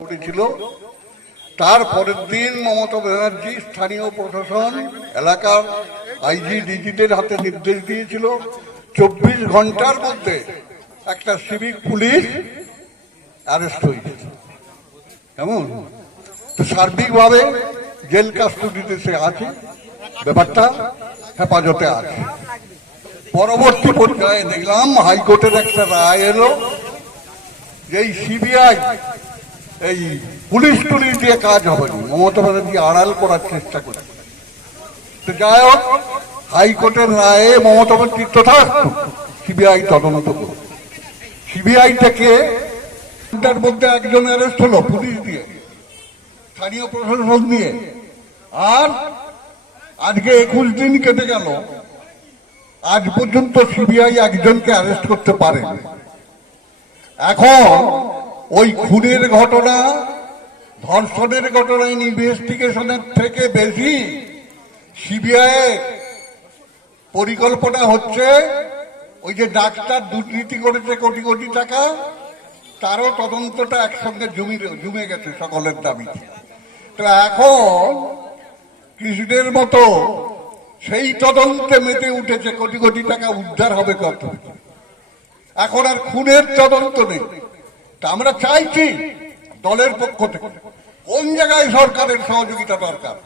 করেছিল তার পরের দিন মমতা ব্যানার্জি স্থানীয় প্রশাসন, এলাকার আইজি ডিজিদের হাতে নির্দেশ দিয়েছিল, চব্বিশ ঘণ্টার মধ্যে একটা সিভিক পুলিশ অ্যারেস্ট হয়েছে কেমন? সার্বিকভাবে জেল কাস্টডিতে সে আছে। ব্যাপারটা হেফাজতে আছে। পরবর্তী পর্যায়ে দেখলাম হাইকোর্টের একটা রায় এলো যে সিবিআই এই পুলিশ টুলিশ দিয়ে কাজ হবে না। মমতা ব্যানার্জি আড়াল করার চেষ্টা করে। তো যাই হোক, হাইকোর্টের রায়ে মমতা ব্যানার্জি তথার্থ সিবিআই তদন্ত করবে। সিবিআই থেকে তার মধ্যে একজন অ্যারেস্ট হলো পুলিশ দিয়ে। স্থানীয় প্রশাসন দিয়ে আর আজকে একুশ দিন কেটে গেল। আজ পর্যন্ত সিবিআই একজনকে অ্যারেস্ট করতে পারেনি। এখন ওই খুনের ঘটনা, ধর্ষণের ঘটনা ইনভেস্টিগেশনের থেকে বেশি সিবিআই পরিকল্পনা হচ্ছে ওই যে ডাক্তার দুর্নীতি করেছে কোটি কোটি টাকা, তারও তদন্তটা একসঙ্গে জমি গেছে সকলের দাবিতে তো এখন কৃষ্ণের মতো সেই তদন্তে মেতে উঠেছে কোটি কোটি টাকা, উদ্ধার হবে কত? এখন আর খুনের তদন্ত নেই। তা আমরা চাইছি দলের পক্ষ থেকে, কোন জায়গায় সরকারের সহযোগিতা দরকার?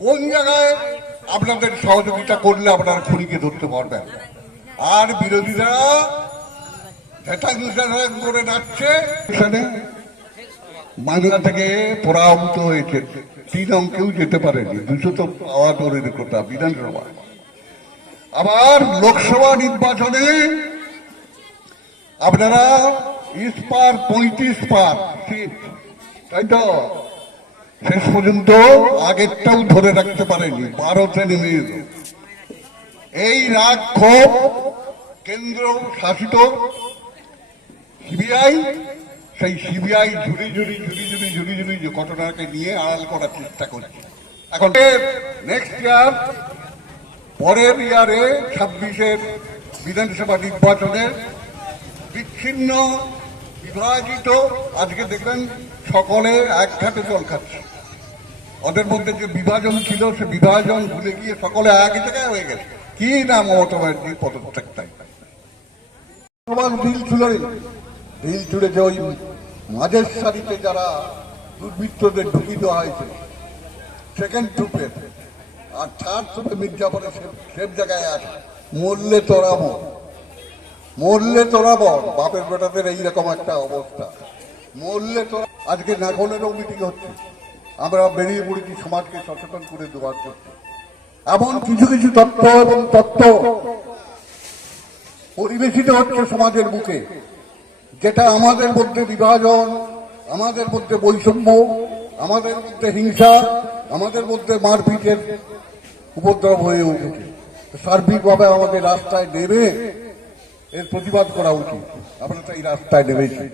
কোন জায়গায় আপনাদের সহযোগিতা করলে আপনারা খুনিকে ধরতে পারবেন? আর বিরোধীরা করে সেখানে বাংলা থেকে পরাভূত হয়েছে। তিন অঙ্কেও যেতে পারেনি। দুশো তো পাওয়া দূরের কথা, বিধানসভা। আবার লোকসভা নির্বাচনে আপনারা ইস্পার, পঁয়ত্রিশ পার। তাই তো? শেষ পর্যন্ত আগেরটাও ধরে রাখতে পারেনি বারোতে নেমে। এই রাগ ক্ষোভ কেন্দ্র শাসিত সিবিআই, সেই সিবিআই ঝুড়ি ঝুড়ি ঝুড়ি ঝুড়ি ঝুড়ি ঝুড়ি যে ঘটনাকে নিয়ে আড়াল করার চেষ্টা করছে। এখন নেক্সট ইয়ার পরের ইয়ারে ছাব্বিশের বিধানসভা নির্বাচনের বিচ্ছিন্ন বিভাজিত আজকে দেখবেন সকলে এক ঘাটে জল খাচ্ছে। ওদের মধ্যে যে বিভাজন ছিল, সে বিভাজন ভুলে গিয়ে সকলে এক জায়গায় হয়ে গেছে। কি না মমতা ব্যানার্জির পদত্যাগটাই? বিল তুলে বিল তুলে যে ওই মাঝের সারিতে যারা দুর্বৃত্তদের ঢুকিয়ে দেওয়া হয়েছে সেকেন্ড ট্রুপের আর থার্ড ট্রুপে মির্জাপুরে সেফ জায়গায় আছে। মরলে তোরা মর মরলে তোরা বল, বাপের বেটাদের এইরকম একটা অবস্থা। মরলে তোরা আজকে নাগলেরও মিটিং হচ্ছে। আমরা বেরিয়ে পড়েছি সমাজকে সচেতন করে দেওয়ার জন্য এমন কিছু কিছু তত্ত্ব এবং তত্ত্ব পরিবেশিত হচ্ছে সমাজের বুকে, যেটা আমাদের মধ্যে বিভাজন, আমাদের মধ্যে বৈষম্য, আমাদের মধ্যে হিংসা, আমাদের মধ্যে মারপিটের উপদ্রব হয়ে উঠেছে। সার্বিকভাবে আমাদের রাস্তায় নেমে এর প্রতিবাদ করা উচিত। আমরা এই রাস্তায় নেমেছি